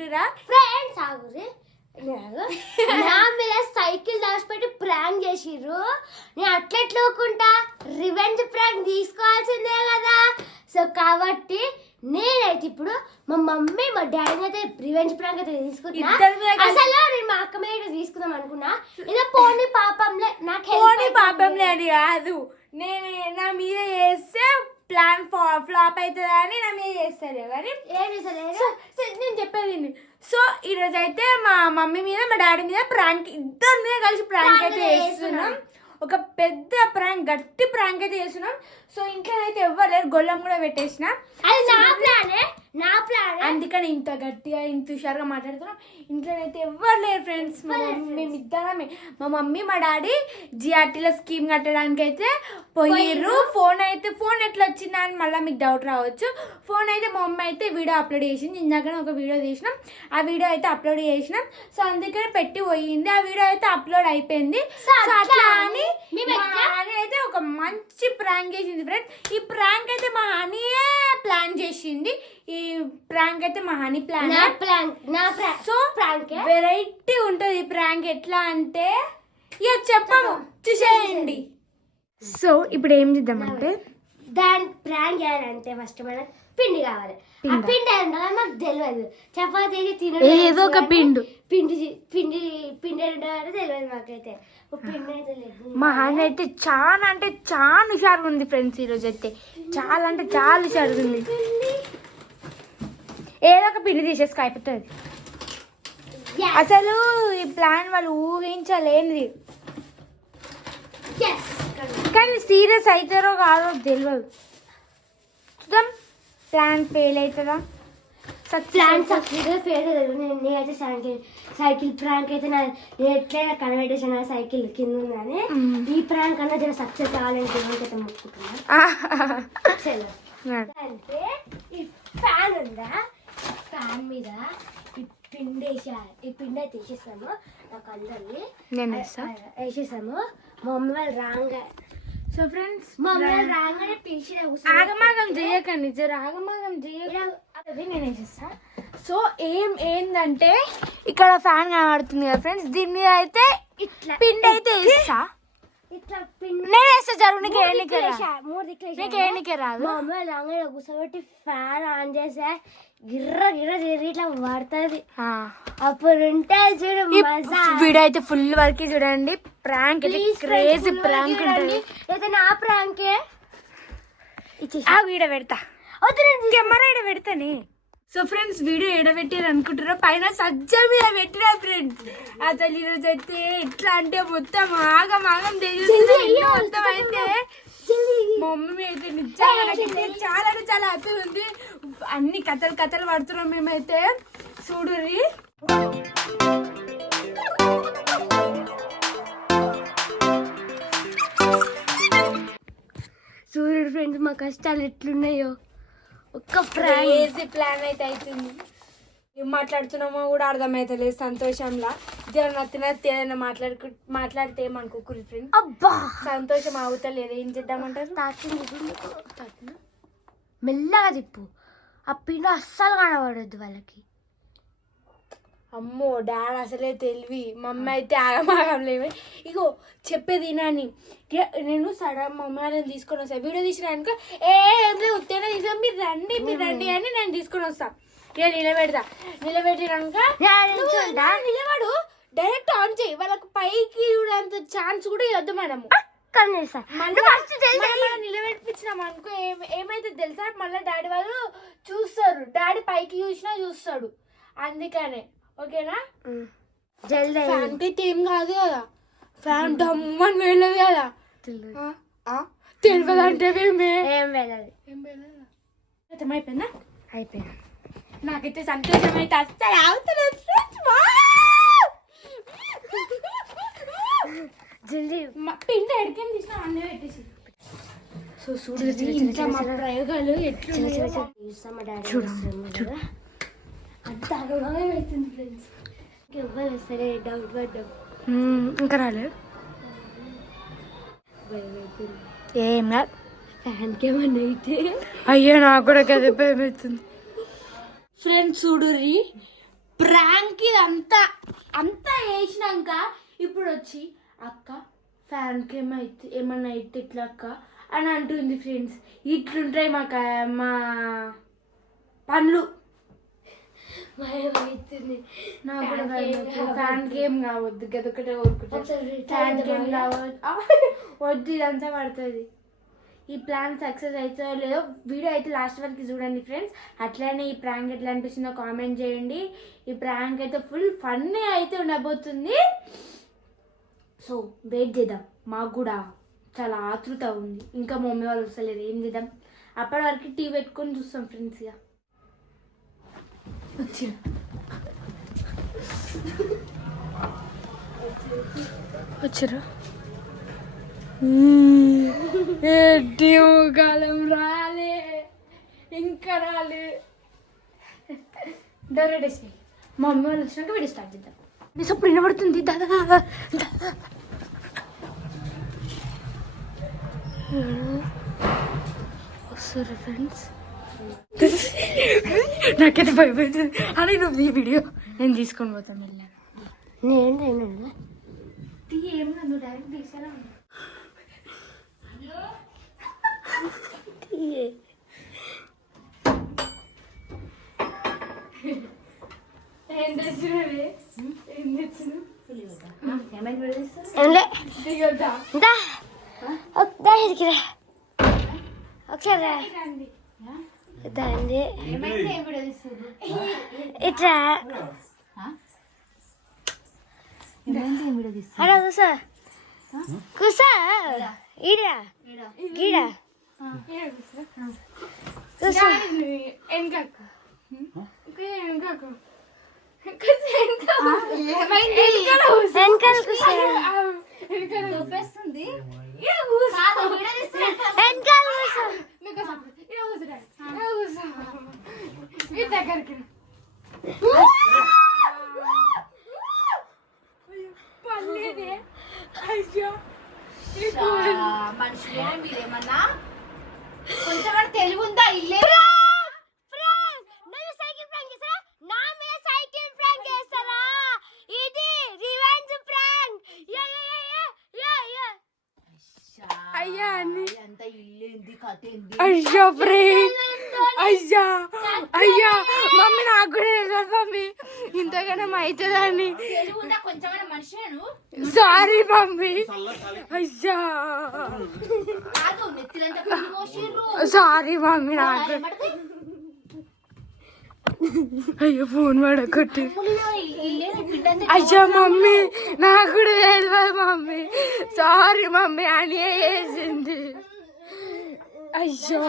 అనుకుంటురా friends ఆగురి నా మీద cycle దాచిపెట్టి ప్రాంక్ చేసిర్రు. నేను అట్లెట్లుకుంటా రివెంజ్ ప్రాంక్ తీసుకోవాల్సిందే కదా. సో కాబట్టి నేనైతే ఇప్పుడు మా మమ్మీ మా డాడీ అయితే రివెంజ్ ప్రాంక్ అయితే తీసుకున్నా. అసలు నేను మా అక్క మీద తీసుకుందాం అనుకున్నా. ఏదో పోనీ పాపంలే నాకు పోనీ పాపంలే అని కాదు, నేను నా మీద చేస్తే ప్లాన్ ఫ్లాప్ అవుతుందా అని నా మీద చేస్తారు కానీ నేను చెప్పేది. సో ఈరోజు అయితే మా మమ్మీ మీద మా డాడీ మీద ప్రాంక్, ఇద్దరి మీద కలిసి ప్రాంక్ అయితే చేస్తున్నాం. ఒక పెద్ద ప్రాంక్, గట్టి ప్రాంక్ అయితే చేస్తున్నాం. సో ఇంట్లో అయితే ఎవ్వరు గొల్లం కూడా పెట్టేసిన, అందుకని ఇంత గట్టిగా ఇంత హుషారుగా మాట్లాడుతున్నాం. ఇంట్లో అయితే ఎవ్వరు లేరు ఫ్రెండ్స్. మేమిద్దరమే, మా మమ్మీ మా డాడీ జిఆర్టీలో స్కీమ్ కట్టడానికి అయితే పోయిర్రు. ఫోన్ ఎట్లా వచ్చిందా అని మళ్ళీ మీకు డౌట్ రావచ్చు. ఫోన్ అయితే మా మమ్మీ అయితే వీడియో అప్లోడ్ చేసింది. ఇందాకనే ఒక వీడియో తీసినాం, ఆ వీడియో అయితే అప్లోడ్ చేసినాం. సో అందుకని పెట్టి పోయింది, ఆ వీడియో అయితే అప్లోడ్ అయిపోయింది. సో అట్లా అని అయితే ఒక మంచి ప్రాంక్ చేసింది ఫ్రెండ్. ఈ ప్రాంక్ అయితే మా హనీయే ప్లాన్ చేసింది. ఈ ప్రాంక్ అయితే మా హనీ ప్లాన్. సో వెరైటీ ఉంటుంది ఈ ప్రాంక్. ఎట్లా అంటే ఇక చెప్పము, చూసేయండి. సో ఇప్పుడు ఏం చేద్దామంటే దాని ప్రాంక్ చేయాలంటే ఫస్ట్ మనకు పిండి కావాలి. ఆ పిండి ఏంటో మాకు తెలియదు. చపాతీ తినడం ఏదో ఒక పిండి పిండి పిండి పిండి ఏంటో తెలియదు మాకైతే. పిండి అయితే లేదు. మా హనీ అయితే చాలా అంటే చాలా హుషారుగా ఉంది ఫ్రెండ్స్. ఈరోజు అయితే చాలా అంటే చాలా హుషారుగా ఉంది. ఏదో ఒక పిండి తీసేసుకో అయిపోతుంది. అసలు ఈ ప్లాన్ వాళ్ళు ఊహించలేనిది, కానీ సీరియస్ అవుతారో కాదో తెలియదు. చూద్దాం ప్లాన్ ఫెయిల్ అవుతుందా. ప్లాన్ సక్సెస్గా ఫెయిల్ అవుతుంది. నేనైతే సైకిల్ ప్రాంక్ అయితే నేను ఎట్లయినా కనబెట్టేసాను, సైకిల్ కింద ఉందని. ఈ ప్రాంక్ అన్నా జర సక్సెస్ కావాలని అయితే మొక్కుతున్నా. అంటే ఈ ఫ్యాన్ ఉందా, ఫ్యాన్ మీద ఈ పిండి అయితే వేసేసాము. నాకు అందరినీ వేసేసాము. మా మమ్మీ వాళ్ళు రాంగ్. సో ఫ్రెండ్స్ మా మమ్మీ వాళ్ళు రాగానే పిలిచి ఆగమాగం చేయకండి, జర ఆగమాగం చేయకండి, నేను వేసేస్తా. సో ఏందంటే ఇక్కడ ఫ్యాన్ కనబడుతుంది కదా ఫ్రెండ్స్, దీని మీద అయితే ఇట్లా పిండి అయితే వేస్తా. ఇట్లా పిండి నేను వేస్తా. జరుగు నీకు నీకు రాదు. మా అమ్మ రంగ కూర్చోబెట్టి ఫ్యాన్ ఆన్ చేసా, గిర్ర గిర్ర తిరిగి ఇట్లా పడుతుంది. అప్పుడు ఉంటే చూడు వీడియో అయితే ఫుల్ వరకు చూడండి. ప్రాంక్ క్రేజీ ప్రాంక్ ఉంటుంది. అయితే నా ప్రాంకే ఆ వీడియో పెడతా, కెమెరా ఈడ పెడతాని. సో ఫ్రెండ్స్ వీడియో ఎడబెట్టారు అనుకుంటారా, పైన సజ్జ మీద పెట్టినా ఫ్రెండ్స్. అసలు ఈరోజు అయితే ఎట్లా అంటే మొత్తం ఆగం తెలియదు. మొత్తం అయితే మా మమ్మీ అయితే నిజంగా చాలా అంటే చాలా హ్యాపీ ఉంది. అన్ని కథలు పడుతున్నాం మేమైతే. చూడుర్రి చూడండి ఫ్రెండ్స్ మా కష్టాలు ఎట్లున్నాయో. ఒక్క ప్లాన్ అయితే అవుతుంది. ఏం మాట్లాడుతున్నామో కూడా అర్థమైతలేదు సంతోషంలా. జర నత్తి ఏదైనా మాట్లాడితే ఏమనుకోకూడదు ఫ్రెండ్. అబ్బా సంతోషం అవుతలేదు, ఏం చేద్దామంటారు. మెల్లగా తిప్పు, ఆ పిండి అస్సలు కనబడద్దు వాళ్ళకి. అమ్మో డాడీ అసలే తెలివి, మమ్మీ అయితే ఆగమాగం లేవు. ఇగో చెప్పేది నాని, నేను సడన్ మమ్మీ వాళ్ళని తీసుకొని వస్తాను. వీడియో తీసిన అనుకో ఉత్తేనా తీసా, మీరు రండి అని నేను తీసుకొని వస్తాను. ఇక నిలబెట్టినాక నిలబడు, డైరెక్ట్ ఆన్ చేయి. వాళ్ళకి పైకి చూడంత ఛాన్స్ కూడా ఇవ్వద్దు మనము. నిలబెట్టించినాం అనుకో ఏమైతే తెలుసా, మళ్ళీ డాడీ వాళ్ళు చూస్తారు. డాడీ పైకి చూసినా చూస్తాడు, అందుకనే. ఓకేనా? ఫ్యాన్ అయితే ఏం కాదు కదా, ఫ్యాన్ డమ్మని వెళ్ళదు కదా. తెలియదు అంటే అయిపోయిందా? అయిపోయింది. నాకైతే సంతోషం అయితే అస్సలు అవుతుంది. పిండి ఎడికేం తీసినా అన్నీ పెట్టేసి. సో చూడండి ఇంకా మా ప్రయోగాలు ఎట్లున్నాయో. అంత అవుతుంది ఫ్రెండ్స్. ఎవ్వరు సరే డౌట్ పడ్డాం. ఇంకా రాలేదు. భయం అవుతుంది. ఏం ఫ్యాన్కి ఏమన్నా అయితే అయ్యో నాకు కూడా కదా భయం అవుతుంది. ఫ్రెండ్స్ చూడుర్రి ప్రాంక్ ఇది అంతా అంతా వేసినాక ఇప్పుడు వచ్చి అక్క ఫ్యాన్కి ఏమన్నా అయితే ఇట్లా అక్క అని అంటుంది ఫ్రెండ్స్. ఇట్లుంటాయి మా పనులు. నాకు కూడా ఫ్యాన్ గేమ్ కావద్దు, గదొకటే ఫ్యాన్ గేమ్ కావద్దు వద్దు, ఇదంతా పడుతుంది. ఈ ప్లాన్ సక్సెస్ అవుతుందో లేదో వీడియో అయితే లాస్ట్ వరకు చూడండి ఫ్రెండ్స్. అట్లనే ఈ ప్రాంక్ ఎట్లా అనిపిస్తుందో కామెంట్ చేయండి. ఈ ప్రాంక్ అయితే ఫుల్ ఫన్నీ అయితే ఉండబోతుంది. సో వెయిట్ చేద్దాం, మాకు కూడా చాలా ఆతృత ఉంది. ఇంకా మా మమ్మీ వాళ్ళు వస్తలేరు, ఏం చేద్దాం. అప్పటి వరకు టీవీ పెట్టుకొని చూస్తాం ఫ్రెండ్స్. ఇక వచ్చారా కాలం రాలే, ఇంకా రాలే. డైరెక్ట్ మా మమ్మీ వాళ్ళు వచ్చినాక వీడియో స్టార్ట్ చేద్దాం. ఇప్పుడు వినబడుతుంది దాదా వస్తారు ఫ్రెండ్స్. నాకైతే భయపడుతుంది. అని నువ్వు ఈ వీడియో నేను తీసుకొని పోతాను వెళ్ళా. నేను ఏం కాదు, డైరెక్ట్ తీసారా. ఏం తెచ్చినవి? ఏం తెచ్చినావు? ఒకసారి ఇట్లా హలో కూసా కూసా ఈడా గీడా వెనకాల కూసా దగ్గరికి పర్లేదే. అయ్యో మనుషులేనా మీరేమన్నా? కొంచెం తెలివి ఉందా? ఇల్లే అయ్యా అంతా ఇల్లేంది కథ ఏంది? అయ్యా ఫ్రెండ్ అయ్యా అయ్యా మమ్మీ నాకు కూడా తెలియదు మమ్మీ ఇంతగానే అవుతుందని. తెలివి ఉందా కొంచెమైనా మనిషిను? Sorry mummy. అయ్యా కాదు నెత్తిలంతా పిండి పోసిర్రు. Sorry mummy. నాకు అయ్యో ఫోన్ పడకొట్టి. అయ్యా మమ్మీ నాకు కూడా తెలియదు మమ్మీ. సారీ మమ్మీ అని వేసింది. అయ్యో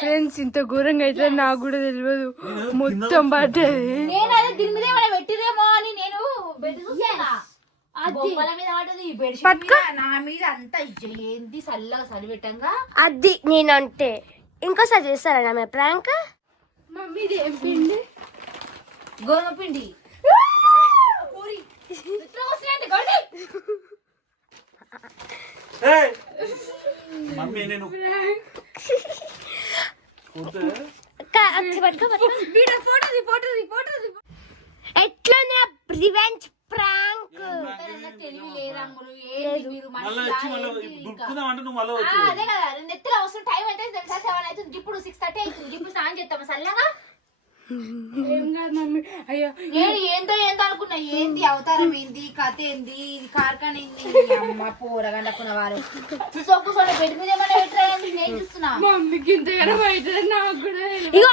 ఫ్రెండ్స్ ఇంత ఘోరంగా అయితే నాకు కూడా తెలియదు. మొత్తం పడ్డది. దీని మీద పెట్టిరేమో అని నేను నా మీద అంతా ఏంది చల్లగా చలి పెట్టంగా. అది నేనంటే ఇంకోసారి చేస్తారా నా మీద ప్రాంక్? మమ్మీ ఇది ఏం పిండి? గోధుమ పిండి. మమ్మీ నేను ఎట్లుంది రివెంజ్ ప్రాంక్? తెలివి లేదమ్ములు మీరు అదే కదా నెత్తిలో వస్తున్న టైం అయితే తెలుసా 7 అవుతుంది. ఇప్పుడు 6:30 అవుతుంది. ఇప్పుడు స్నానం చేస్తామా చల్లగా? ఏం కాదు మమ్మీ. అయ్యో నేను ఏందో అనుకున్నా. ఏంది అవతారం ఏంది కథ ఏంది ఇది కార్ఖాన ఏంది? అమ్మ పోరగండుకున్న వారు కూర్చొని బెడ్ మీద ఏమైనా పెట్టారని నేను చూస్తున్నా. మమ్మీకి ఇంతగానో అవుతుంది నాకు కూడా. ఇగో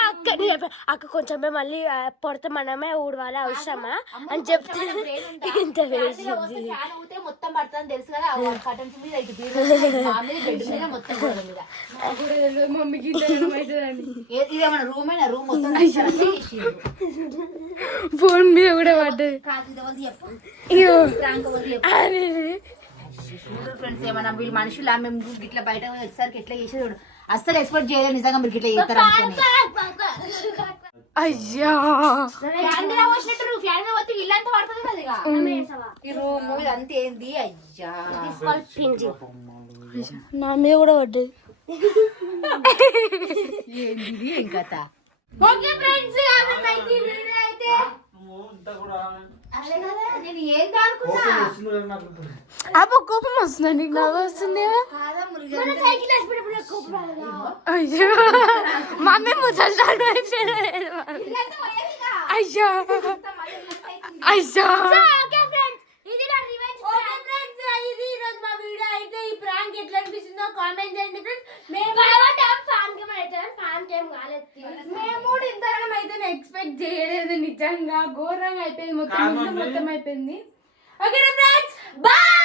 అక్క కొంచెం మళ్ళీ పొడత మనమే ఊడవాలి అవసరమా అని చెప్తే ఇంత వేసింది. ఫ్యాన్ ఊతే మొత్తం పడుతుందని తెలుసు కదా. కటన్స్ మీద ఇటు మా మీద బెడ్ మీద మొత్తం గోడ మీద. మమ్మీకి ఇంతగానో అవుతుందని. ఇదేమన్నా రూమ్ అయినా రూమ్ మొత్తం ఫోన్ మీద కూడా పడ్డది. ఫ్రెండ్స్ ఏమన్నా వీళ్ళు మనుషులు మేము ఇట్లా బయట వచ్చేసరికి ఎట్లా చేసేది అస్సలు ఎక్స్పెక్ట్ చేయలేదు. నిజంగా మీరు ఇట్లా చేస్తారు అయ్యా ఫ్యాన్ మీద వచ్చినట్టు ఫ్యాన్ మీద వచ్చి ఇల్లంతా పడుతుంది కదా. ఈ రూమ్ ఇదంతా ఏంది? అయ్యా నా మీద కూడా పడ్డది. ఏంది ఏం కథ? ఓకే ఫ్రెండ్స్ అయితే ఈ వీడియో అయితే నువ్వు ఇంత కూడా అట్లే కదా నేను ఏందో అనుకున్నా కోపం వస్తుంది కదా నాకు ఇప్పుడు. అబ్బో కోపం వస్తుంది నీకు నవ్వు వస్తుంది కాదా మురుగు మన సైకిల్ వేసినప్పుడు నాకు కోపం రాదా? అయ్యో మమ్మీ ముసల్దాడు అయ్యో అయ్యో ఓకే ఫ్రెండ్స్ ఇది నా రివెంజ్ ఓకే ఫ్రెండ్స్ ఇది ఈరోజు మా వీడియో అయితే ఈ ప్రాంక్ ఎట్లా అనిపిస్తుందో కామెంట్ చేయండి ఫ్రెండ్స్ మేము ఫ్యాన్ కేమ్ అయితే ఫ్యాన్ కేమ్ కాలేదు మేము కూడా ఇంతగానం అయితే ఎక్స్పెక్ట్ చేయలేదు నిజంగా ఘోరంగా అయిపోయింది మొత్తం కాదు ఇంట్లో మమ్మీ. మొత్తం అయిపోయింది ఓకే ఫ్రెండ్స్ బాయ్